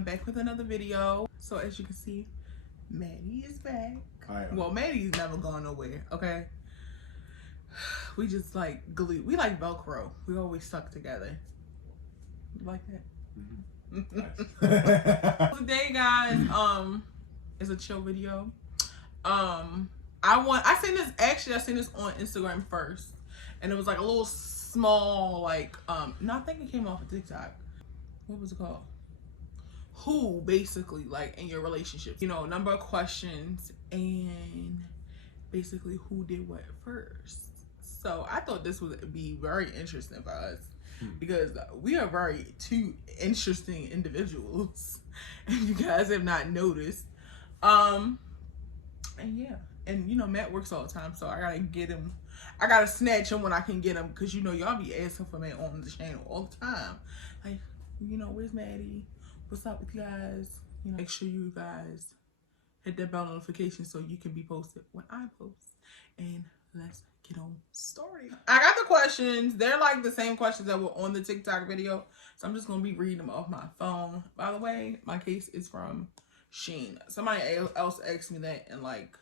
I'm back with another video. So as you can see, Maddie is back. Well, Maddie's never gone nowhere, okay? We just like glue. We like Velcro. We always stuck together. You like that? Mm-hmm. Today, guys, is a chill video. I seen this on Instagram first, and it was like a little small, like, no, I think it came off of TikTok. What was it called? Who, basically, like, in your relationship, you know, number of questions and basically who did what first. So I thought this would be very interesting for us because we are two interesting individuals, and you guys have not noticed. And yeah, and you know, Matt works all the time, so I gotta get him. I gotta snatch him when I can get him, because you know y'all be asking for Matt on the channel all the time. Like, you know, where's Maddie? What's up with you guys? You know, make sure you guys hit that bell notification so you can be posted when I post. And let's get on started. I got the questions. They're like the same questions that were on the TikTok video, so I'm just gonna be reading them off my phone. By the way, my case is from Shein. Somebody else asked me that in like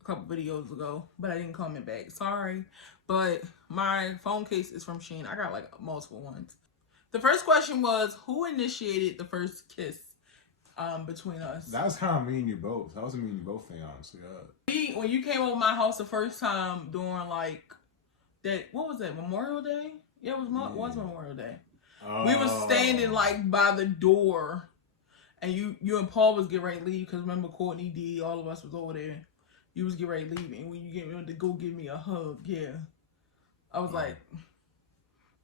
a couple videos ago, but I didn't comment back. Sorry, but my phone case is from Shein. I got like multiple ones. The first question was, who initiated the first kiss between us? That was kind of me and you both. That was a me and you both thing, honestly. When you came over my house the first time during like that, what was that, Memorial Day? Yeah, it was Memorial Day. We was standing like by the door, and you and Paul was getting ready to leave, because remember Courtney D, all of us was over there. You was getting ready to leave, and when you get ready to go give me a hug, yeah, I was like,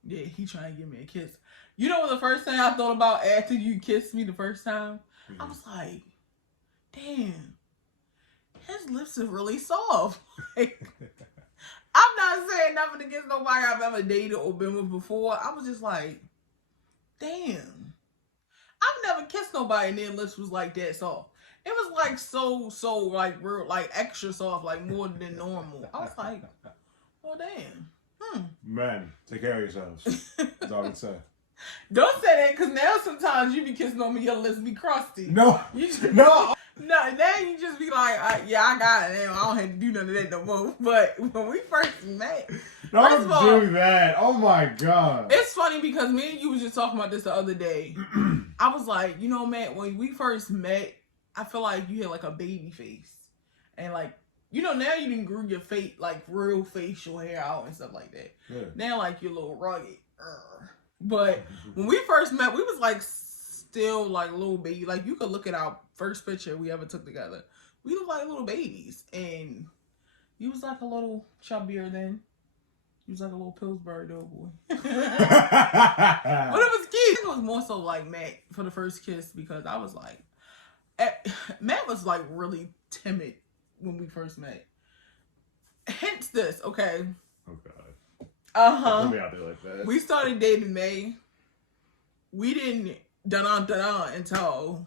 yeah, he trying to give me a kiss. You know what the first thing I thought about after you kissed me the first time? I was like, damn, his lips are really soft. Like, I'm not saying nothing against nobody I've ever dated or been with before. I was just like, damn, I've never kissed nobody and their lips was like that soft. It was like so like real, like extra soft, like more than normal. I was like, well, damn. Man, take care of yourselves. That's all I can say. Don't say that, because now sometimes you be kissing on me, your lips be crusty. No. No, now you just be like, yeah, I got it. Now I don't have to do none of that no more. But when we first met, don't do that. Oh my God. It's funny because me and you was just talking about this the other day. I was like, you know, Matt, when we first met, I feel like you had like a baby face. And like, you know, now you didn't grew your face, like real facial hair out and stuff like that. Yeah. Now like you're a little rugged. But when we first met, we was like still like little baby. Like you could look at our first picture we ever took together. We looked like little babies, and you was like a little chubbier then. You was like a little Pillsbury doughboy. But it was cute. It was more so like Matt for the first kiss, because I was like, Matt was like really timid when we first met. Hence this, okay? Oh God. Uh-huh. Be out there like that. We started dating in May. We didn't da-da until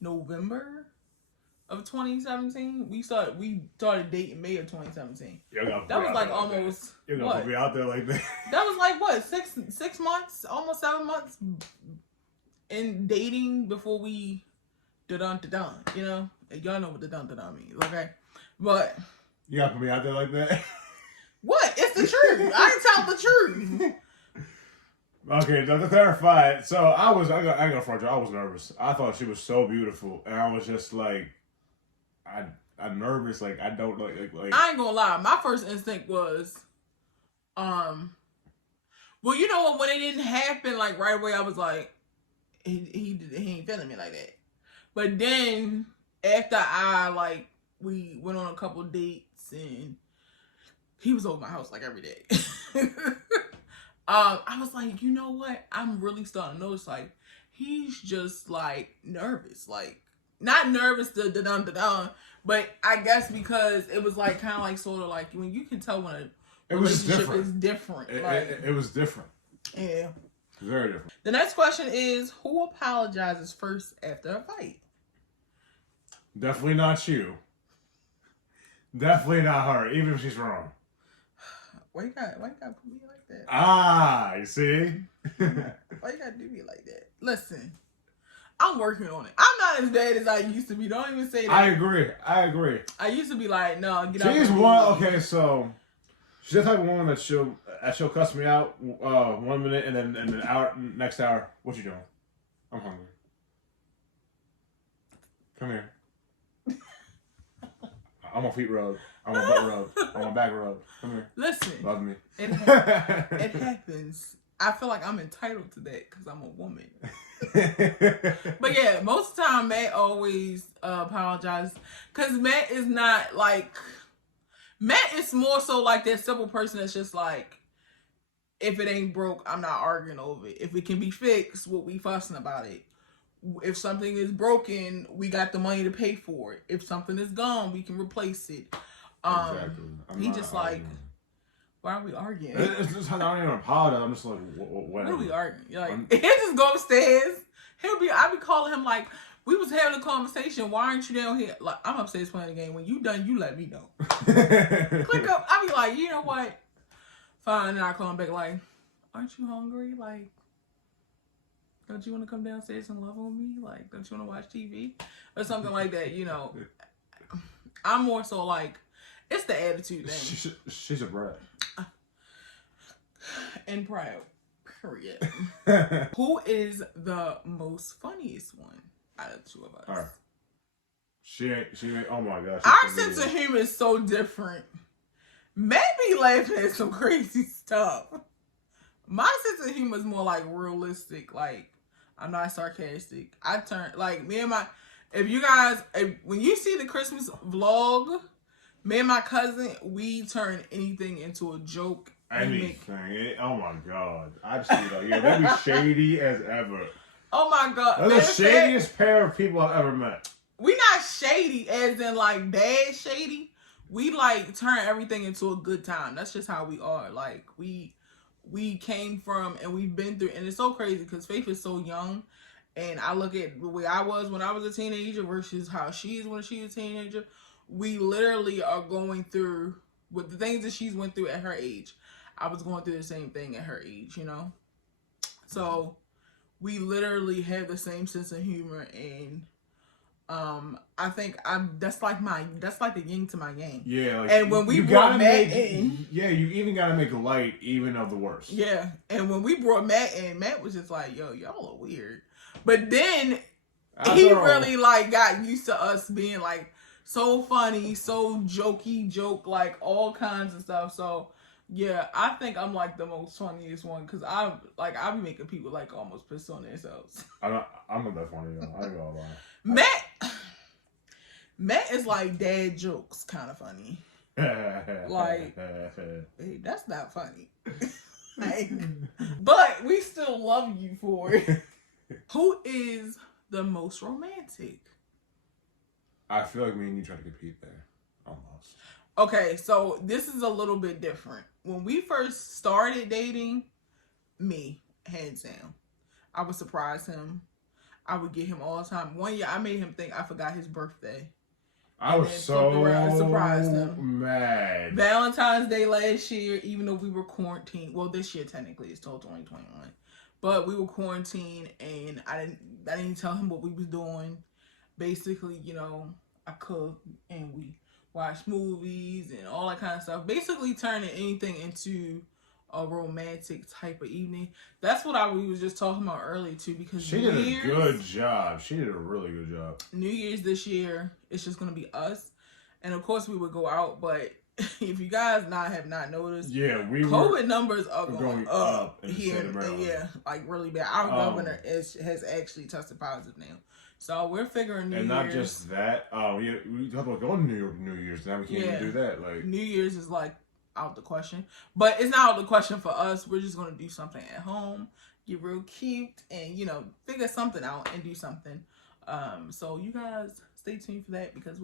November of 2017. We started dating May of 2017. That was like almost You're gonna be out there like that. That was like what, six months, almost 7 months in dating before we da-da, you know? Y'all know what da-da means, okay? But you gotta put me out there like that. What? It's the truth. I can tell the truth. Okay, to clarify, so I ain't gonna front you, I was nervous. I thought she was so beautiful, and I was just like, I'm nervous, like, I don't like. I ain't gonna lie, my first instinct was, well, you know what, when it didn't happen, like, right away, I was like, he ain't feeling me like that. But then, after we went on a couple dates, and he was over my house like every day. I was like, you know what? I'm really starting to notice, like, he's just like nervous, like not nervous but I guess because it was like kind of like sort of like when you can tell when a relationship is different. It was different. Yeah. Very different. The next question is, who apologizes first after a fight? Definitely not you. Definitely not her, even if she's wrong. Why you gotta put me like that? Ah, you see? Why you gotta do me like that? Listen, I'm working on it. I'm not as bad as I used to be. Don't even say that. I agree. I used to be like, no, get out. She's one. Okay, so she's the type of woman that she'll cuss me out 1 minute and then an hour next hour. What you doing? I'm hungry. Come here. I'm on feet rub. I'm on butt rub. I'm on back rub. Come here. Listen. Love me. It happens. I feel like I'm entitled to that because I'm a woman. But yeah, most of the time Matt always apologizes because Matt is not like, Matt is more so like that simple person that's just like, if it ain't broke, I'm not arguing over it. If it can be fixed, what we fussing about it. If something is broken, we got the money to pay for it. If something is gone, we can replace it. Exactly. He just like, why are we arguing? It's just I don't even apologize. I'm just like, what are we arguing? Like, he'll just go upstairs. I be calling him like, we was having a conversation. Why aren't you down here? Like, I'm upstairs playing the game. When you done, you let me know. Click up. I be like, you know what? Fine. And I call him back like, aren't you hungry? Like, don't you want to come downstairs and love on me? Like, don't you want to watch TV? Or something like that, you know. I'm more so like, it's the attitude thing. She's a brat. And proud. Period. Who is the most funniest one out of the two of us? Her. She ain't, oh my gosh. Our sense of humor is so different. Matt be laughing at some crazy stuff. My sense of humor is more like realistic. Like, I'm not sarcastic. I turn, like, me and my, when you see the Christmas vlog, me and my cousin, we turn anything into a joke. Anything. Oh my God. I see that. Yeah, they be shady as ever. Oh my God. They're the shadiest pair of people I've ever met. We not shady as in like bad shady. We like turn everything into a good time. That's just how we are. Like, we came from and we've been through, and it's so crazy because Faith is so young, and I look at the way I was when I was a teenager versus how she is when she's a teenager. We literally are going through with the things that she's went through at her age. I was going through the same thing at her age, you know? So we literally have the same sense of humor, and I think that's like the yin to my yang. Yeah, like, and when we brought Matt in, you even gotta make light even of the worst. Yeah, and when we brought Matt in, Matt was just like, "Yo, y'all are weird," but then he really like got used to us being like so funny, so jokey, like all kinds of stuff. So yeah, I think I'm like the most funniest one because I be making people like almost piss on themselves. I'm not that funny though. I ain't gonna lie. Matt is like dad jokes kind of funny. Like, hey, that's not funny. Like, but we still love you for it. Who is the most romantic? I feel like me and you try to compete there. Almost. Okay, so this is a little bit different. When we first started dating, me, hands down. I would surprise him. I would get him all the time. One year, I made him think I forgot his birthday. I was so surprised him. mad. Valentine's Day last year, even though we were quarantined. Well, this year technically it's still 2021, but we were quarantined, and I didn't tell him what we was doing. Basically, you know, I cooked and we watched movies and all that kind of stuff. Basically, turning anything into a romantic type of evening. That's what we was just talking about earlier too, because she did a good job. She did a really good job. New Year's this year, it's just gonna be us, and of course we would go out. But if you guys have not noticed, COVID numbers are going up here. Yeah, like really bad. Our governor has actually tested positive now, so we're figuring New Year's. And not just that. We talked about going to New Year's. Now we can't even do that. Like, New Year's is like out the question, but it's not out the question for us. We're just gonna do something at home, get real cute, and figure something out and do something. So you guys stay tuned for that, because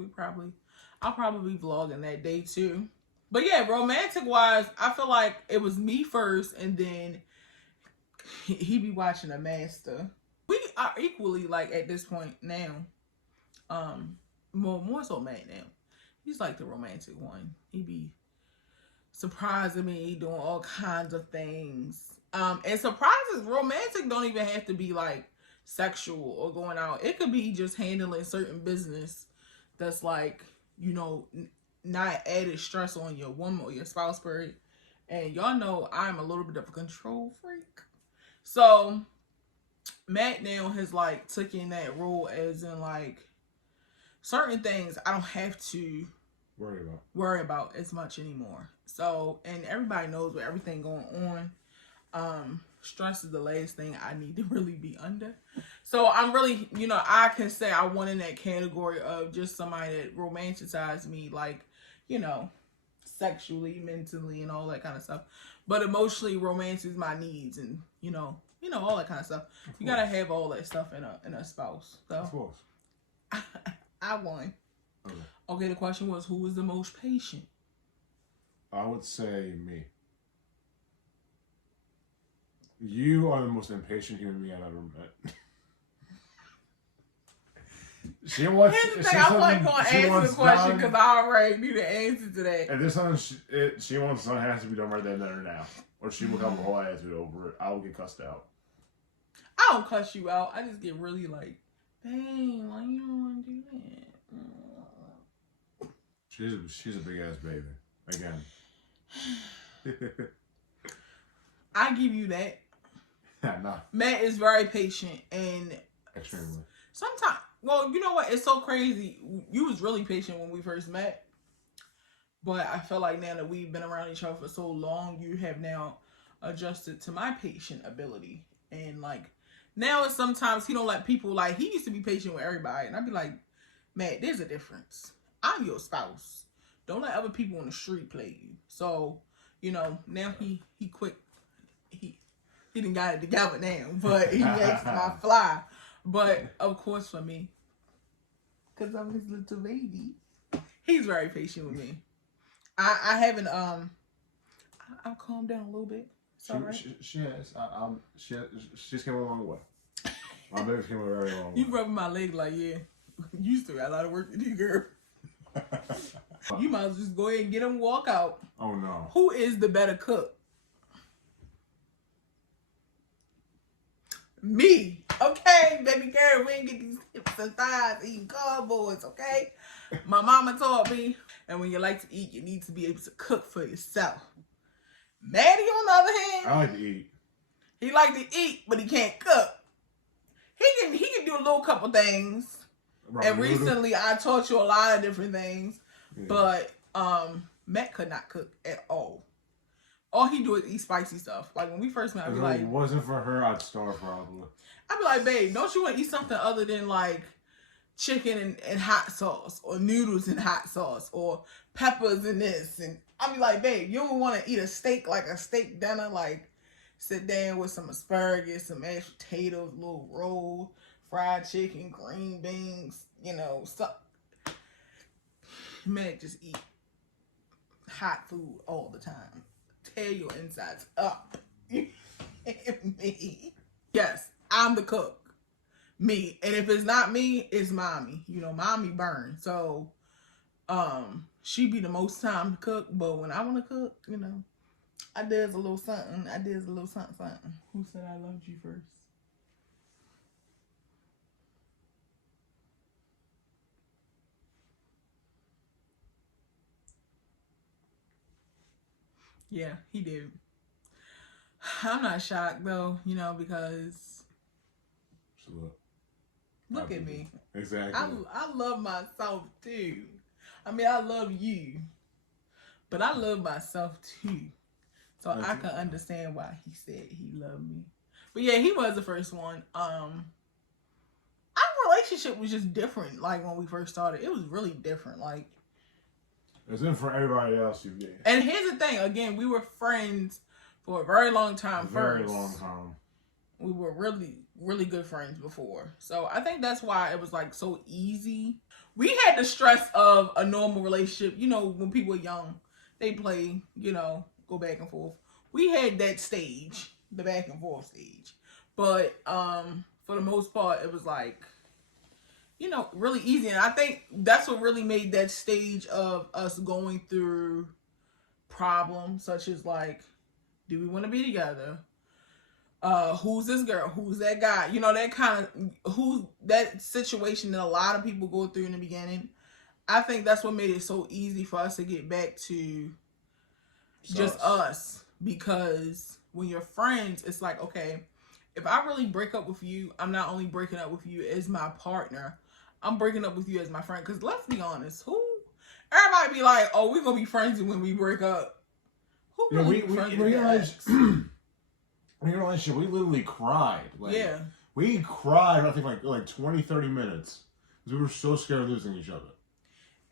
I'll probably be vlogging that day too. But yeah, romantic wise, I feel like it was me first, and then he be watching a master. We are equally like at this point now. More so Matt now. He's like the romantic one. He be surprising me, doing all kinds of things. And surprises, romantic don't even have to be like sexual or going out. It could be just handling certain business that's like, you know, not added stress on your woman or your spouse, period. And y'all know I'm a little bit of a control freak. So Matt now has like taken that role as in like certain things I don't have to worry about as much anymore. So, and everybody knows with everything going on, stress is the last thing I need to really be under. So I'm really, you know, I can say I went in that category of just somebody that romanticized me, like, you know, sexually, mentally, and all that kind of stuff. But emotionally, romance is my needs, and you know, all that kind of stuff. You gotta have all that stuff in a spouse. So, of course, I won. Okay, the question was, who was the most patient? I would say me. You are the most impatient human being I've ever met. She wants. Here's the thing, I'm like gonna answer the question because I already knew the answer to that. And this time, she wants something has to be done right then and now, or she will have a whole attitude over it. I will get cussed out. I don't cuss you out. I just get really like, dang, why you don't want to do that? She's a big ass baby. Again. I give you that. Nah. Matt is very patient and extremely. Sometimes, well, you know what? It's so crazy. You was really patient when we first met, but I feel like now that we've been around each other for so long, you have now adjusted to my patient ability. And like now, it's sometimes he don't let people, like, he used to be patient with everybody, and I'd be like, Matt, there's a difference. I'm your spouse. Don't let other people on the street play you. So, you know, now he quick. He done got it together now, but he makes my fly. But of course, for me, because I'm his little baby, he's very patient with me. I haven't I've calmed down a little bit. It's all right. She has. She's come a long way. My baby's came a very long way. You rubbing my leg like, yeah, you still got a lot of work to do, girl. You might as well just go ahead and get him walk out. Oh no. Who is the better cook? Me. Okay, baby girl, we ain't get these hips and thighs eating cardboards, okay? My mama taught me, and when you like to eat, you need to be able to cook for yourself. Maddie, on the other hand, I like to eat. He like to eat, but he can't cook. He can do a little couple things. And recently I taught you a lot of different things. Yeah. But Matt could not cook at all. All he do is eat spicy stuff. Like when we first met, I'd be like, if it wasn't for her, I'd starve probably. I'd be like, babe, don't you want to eat something other than like chicken and hot sauce, or noodles and hot sauce, or peppers and this? And I'd be like, babe, you don't want to eat a steak, like a steak dinner, like sit down with some asparagus, some mashed potatoes, a little roll, fried chicken, green beans, you know, stuff. Man, just eat hot food all the time. Tear your insides up. Me. Yes, I'm the cook. Me. And if it's not me, it's mommy. You know, mommy burn. So, she be the most time to cook. But when I want to cook, you know, I did a little something. Something. Who said I loved you first? Yeah, he did. I'm not shocked though, you know, because look at me. Exactly. I love myself too. I mean, I love you, but I love myself too. So I can understand why he said he loved me. But yeah, he was the first one. Our relationship was just different. Like when we first started, it was really different. Like, it's in for everybody else you get. And here's the thing. Again, we were friends for a very long time. Very long time. We were really, really good friends before. So I think that's why it was like so easy. We had the stress of a normal relationship. You know, when people are young, they play, you know, go back and forth. We had that stage, the back and forth stage. But for the most part, it was like, you know, really easy. And I think that's what really made that stage of us going through problems such as like, do we want to be together? who's this girl? Who's that guy? You know, that kind of that situation that a lot of people go through in the beginning. I think that's what made it so easy for us to get back to just us. Because when you're friends, it's like, okay, if I really break up with you, I'm not only breaking up with you as my partner, I'm breaking up with you as my friend. Because let's be honest, everybody be like, oh, we're going to be friends when we break up. Who really in your relationship, we literally cried. Yeah. We cried, I think, like 20, 30 minutes. Because we were so scared of losing each other.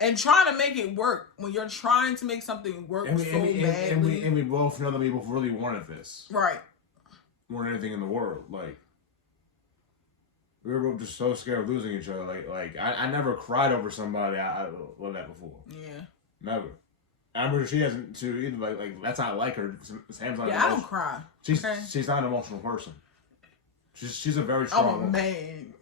And trying to make it work. When you're trying to make something work badly. And we both know that we both really wanted this. Right. More than anything in the world. Like, we were both just so scared of losing each other. Like I never cried over somebody I loved that before. Yeah. Never. I'm sure she hasn't too either. Like that's not like her. Sam's not. Yeah, I don't cry. She's not an emotional person. She's a very strong. I'm a man.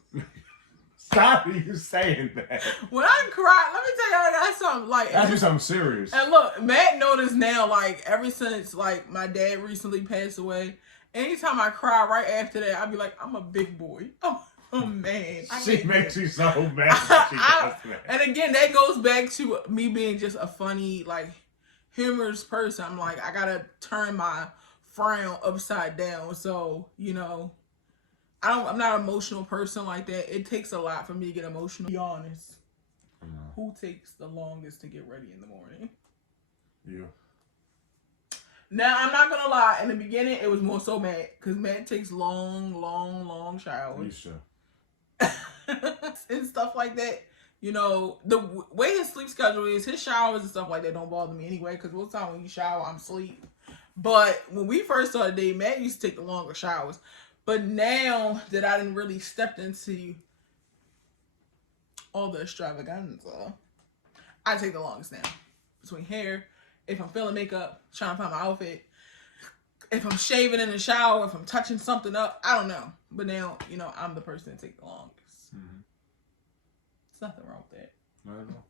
Stop you saying that. When I cry, let me tell y'all, that's something like. That's just something serious. And look, Matt noticed now, like ever since like my dad recently passed away. Anytime I cry right after that, I'd be like, I'm a big boy. Oh man. She makes you so mad. And again, that goes back to me being just a funny, like, humorous person. I'm like, I gotta turn my frown upside down. So, you know, I'm not an emotional person like that. It takes a lot for me to get emotional. To be honest. Who takes the longest to get ready in the morning? You. Now, I'm not gonna lie. In the beginning, it was more so Matt. Because Matt takes long showers. Used to. And stuff like that. You know, the way his sleep schedule is, his showers and stuff like that don't bother me anyway. Because most of the time when you shower, I'm asleep. But when we first started dating, Matt used to take the longer showers. But now that I didn't really stepped into all the extravaganza, I take the longest now. Between hair, if I'm feeling makeup, trying to find my outfit, if I'm shaving in the shower, if I'm touching something up, I don't know. But now, you know, I'm the person that takes the longest. Mm-hmm. There's nothing wrong with that. Not at all.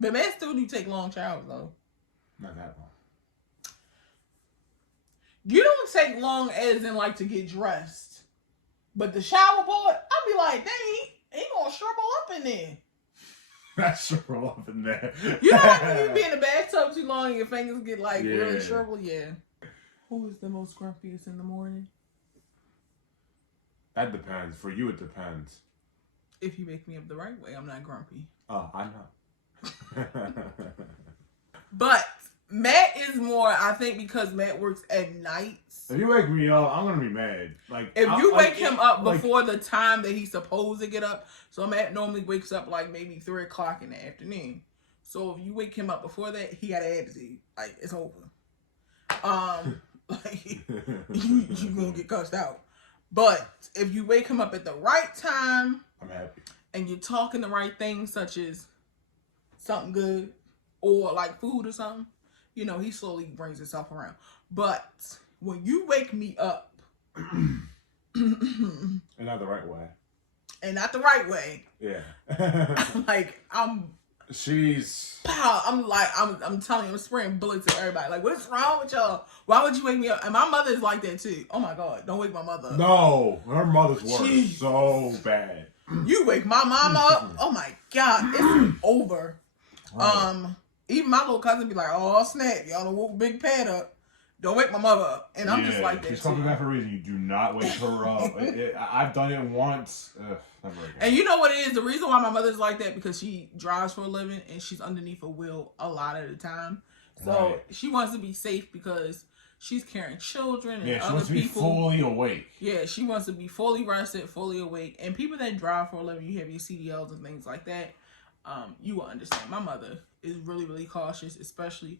But man still do take long showers, though. Not that long. You don't take long as in, like, to get dressed. But the shower part, I'll be like, dang, he gonna shrivel up in there. Not shrivel up in there. You know like when you be in the bathtub too long and your fingers get, like, really shriveled? Yeah. Who is the most grumpiest in the morning? That depends. For you, it depends. If you make me up the right way, I'm not grumpy. Oh, I know. But Matt is more, I think, because Matt works at nights. If you wake me up, I'm gonna be mad. Like if you wake him up before the time that he's supposed to get up, so Matt normally wakes up like maybe 3 o'clock in the afternoon. So if you wake him up before that, he got an attitude. Like it's over. Like you gonna get cussed out. But if you wake him up at the right time, I'm happy. And you're talking the right things, such as something good or like food or something, you know, he slowly brings himself around. But when you wake me up, and not the right way. And not the right way. Yeah. She's. Pow! I'm telling you, I'm spraying bullets at everybody. Like, what's wrong with y'all? Why would you wake me up? And my mother's like that too. Oh my God, don't wake my mother up. No, her mother's worse. So bad. You wake my mama up. Oh my God, it's over. Right. Even my little cousin be like, "Oh snap, y'all done woke Big Pat up. Don't wake my mother up." And I'm just like that. She's coming back for a reason. You do not wake her up. I've done it once. Never again. And you know what it is? The reason why my mother's like that, because she drives for a living and she's underneath a wheel a lot of the time. So she wants to be safe because she's carrying children and other people. She wants to be fully awake. Yeah, she wants to be fully rested, fully awake. And people that drive for a living, you have your CDLs and things like that. You will understand. My mother is really, really cautious, especially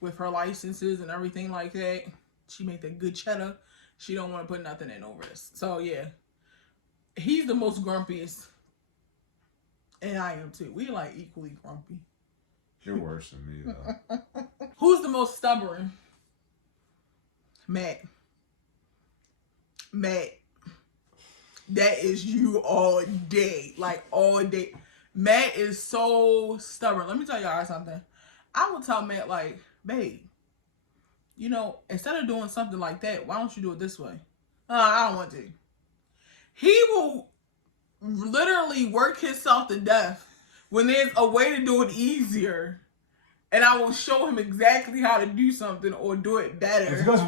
with her licenses and everything like that. She make that good cheddar. She don't want to put nothing in no risk. So yeah, he's the most grumpiest, and I am too. We like equally grumpy. You're worse than me though. Who's the most stubborn? Matt. Matt. That is you all day, like all day. Matt is so stubborn. Let me tell y'all something. I will tell Matt, like, babe, instead of doing something like that, why don't you do it this way? I don't want to. He will literally work himself to death when there's a way to do it easier. And I will show him exactly how to do something or do it better. It's because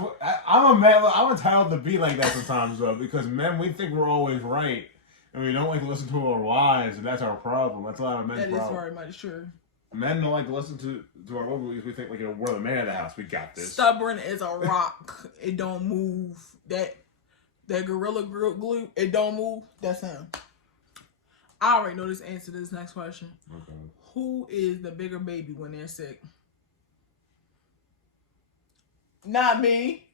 I'm a man. I'm entitled to be like that sometimes, though. Because men, we think we're always right, and we don't like to listen to our wives, and that's our problem. That's a lot of men's problem. That is very much true. Men don't like to listen to our wives. We think like we're the man of the house. We got this. Stubborn as a rock. It don't move. That gorilla glue. It don't move. That's him. I already know this answer to this next question. Okay. Who is the bigger baby when they're sick? Not me.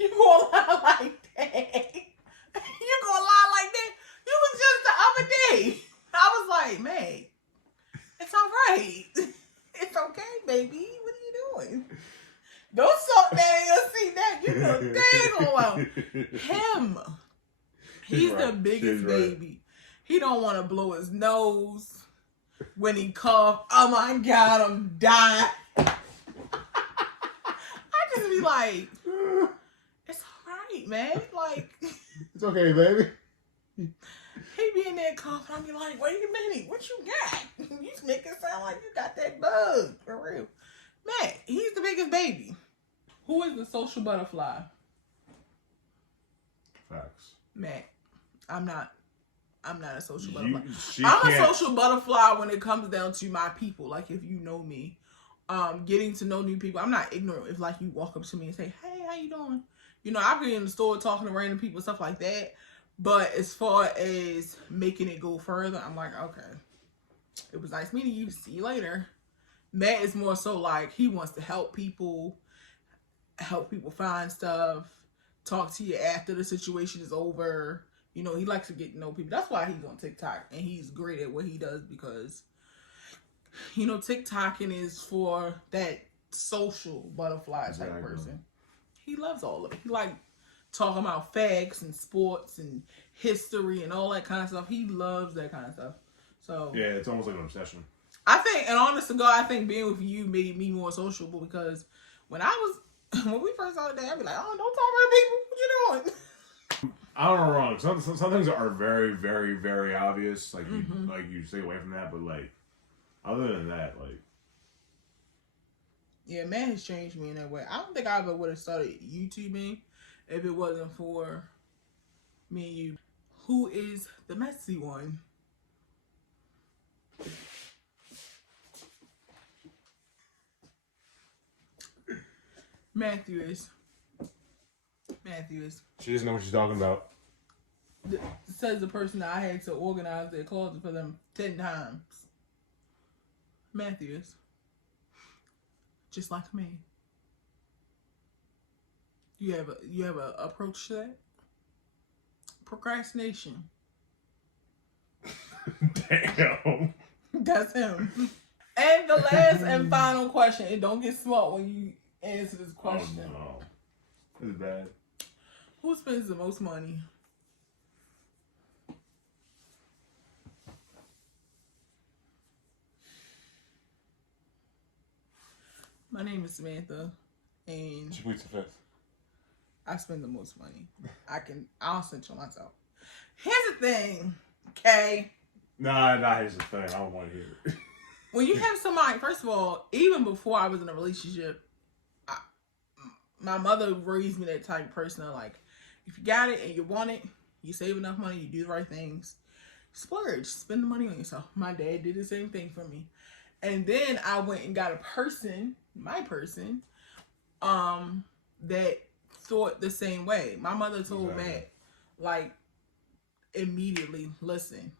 You gonna lie like that? You gonna lie like that? You was just the other day. I was like, man, it's all right. It's okay, baby. What are you doing? Don't suck that in your seat. That you know dang well. Him. He's right. The biggest baby. Right. He don't want to blow his nose. When he cough, oh my God, I'm dying. I just be like, it's all right, man. Like, it's okay, baby. He be in there coughing. I be like, wait a minute, what you got? You make it sound like you got that bug for real. Man, he's the biggest baby. Who is the social butterfly? Facts. Man, I'm not a social butterfly. I'm a social butterfly when it comes down to my people. Like, if you know me, getting to know new people. I'm not ignorant if, like, you walk up to me and say, hey, how you doing? I be in the store talking to random people, stuff like that. But as far as making it go further, I'm like, okay, it was nice meeting you. See you later. Matt is more so like, he wants to help people find stuff, talk to you after the situation is over. He likes to get to know people. That's why he's on TikTok, and he's great at what he does because, TikToking is for that social butterfly type person. He loves all of it. He like talking about facts and sports and history and all that kind of stuff. He loves that kind of stuff. So yeah, it's almost like an obsession. I think, and honest to God, I think being with you made me more sociable because when we first started that, I'd be like, oh, don't talk about people. What you doing? I don't know wrong. Some things are very, very, very obvious. Like you stay away from that. But like, other than that, like, yeah, man has changed me in that way. I don't think I ever would have started YouTubing if it wasn't for me and you. Who is the messy one? Matthew is. She doesn't know what she's talking about. Says the person that I had to organize their closet for them 10 times. Matthew is. Just like me. You have a approach to that? Procrastination. Damn. That's him. And the last and final question. And don't get smart when you answer this question. Oh, no. This is bad. Who spends the most money? My name is Samantha, and she pleads the fifth. I spend the most money. I'll censor myself. Here's the thing, okay? Nah, here's the thing. I don't want to hear it. When you have somebody, first of all, even before I was in a relationship, my mother raised me that type of person that, like, if you got it and you want it, you save enough money, you do the right things, splurge, spend the money on yourself. My dad did the same thing for me. And then I went and got my person, that thought the same way. My mother told Matt, like, immediately, listen,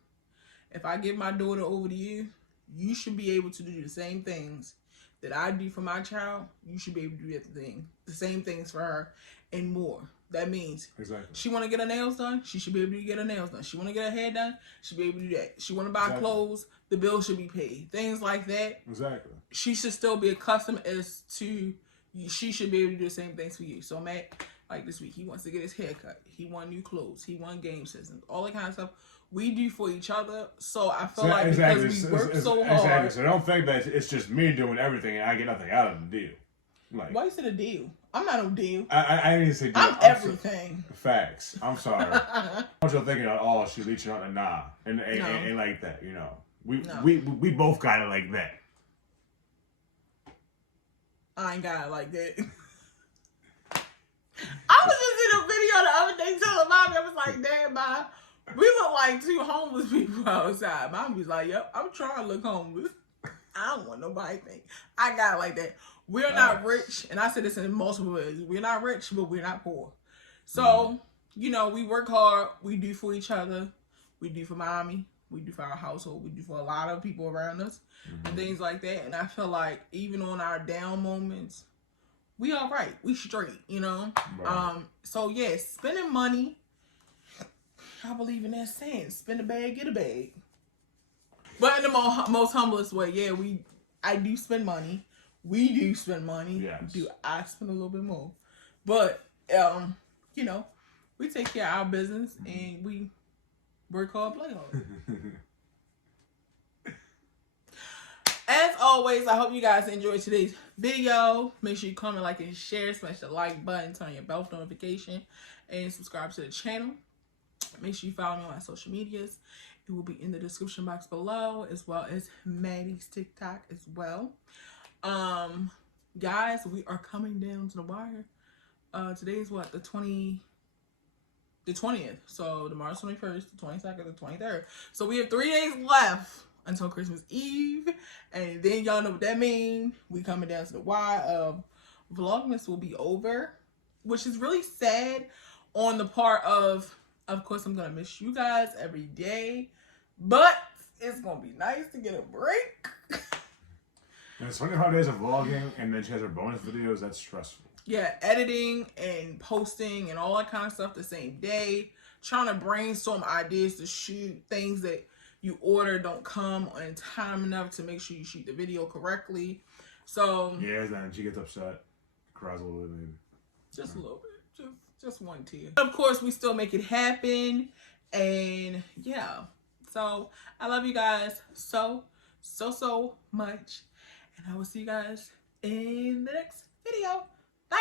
if I give my daughter over to you, you should be able to do the same things that I do for my child. You should be able to do the same things for her and more. That means she want to get her nails done, she should be able to get her nails done. She want to get her hair done, she should be able to do that. She want to buy clothes, the bill should be paid. Things like that. Exactly. She should still be accustomed as to, she should be able to do the same things for you. So Matt, like this week, he wants to get his hair cut. He want new clothes. He want game systems. All that kind of stuff we do for each other. So I feel like because we work so hard. Exactly. So don't think that it's just me doing everything and I get nothing out of the deal. Like, why you said a deal? I'm not no deal. I didn't say deal. I'm everything. Facts. I'm sorry. I want you thinking, oh, she's reaching out, and nah, and like that, you know. We both got it like that. I ain't got it like that. I was just in a video the other day telling mommy, I was like, damn, Ma, we look like two homeless people outside. Mommy's like, yep, I'm trying to look homeless. I don't want nobody to think I got it like that. We're not rich, and I said this in multiple ways. We're not rich, but we're not poor. So, you know, we work hard. We do for each other. We do for mommy. We do for our household. We do for a lot of people around us and things like that. And I feel like even on our down moments, we all right. We straight, you know? Right. So, yeah, spending money. I believe in that saying. Spend a bag, get a bag. But in the most humblest way, yeah, I do spend money. We do spend money. Yes. Do I spend a little bit more? But, you know, we take care of our business and we work hard, play hard. As always, I hope you guys enjoyed today's video. Make sure you comment, like, and share. Smash the like button, turn on your bell notification, and subscribe to the channel. Make sure you follow me on my social medias. It will be in the description box below, as well as Maddie's TikTok as well. Guys, we are coming down to the wire. Today is what, the 20th. So tomorrow's 21st, the 22nd, the 23rd. So we have 3 days left until Christmas Eve, and then y'all know what that means. We coming down to the wire. Vlogmas will be over, which is really sad on the part of course, I'm gonna miss you guys every day, but it's gonna be nice to get a break. And it's 25 days of vlogging, and then she has her bonus videos. That's stressful. Yeah, editing and posting and all that kind of stuff the same day. Trying to brainstorm ideas to shoot things that you order don't come in time enough to make sure you shoot the video correctly. So yeah, then she gets upset, cries a little bit maybe. Just a little bit. Just one tear. Of course, we still make it happen. And yeah. So I love you guys so much. And I will see you guys in the next video. Bye!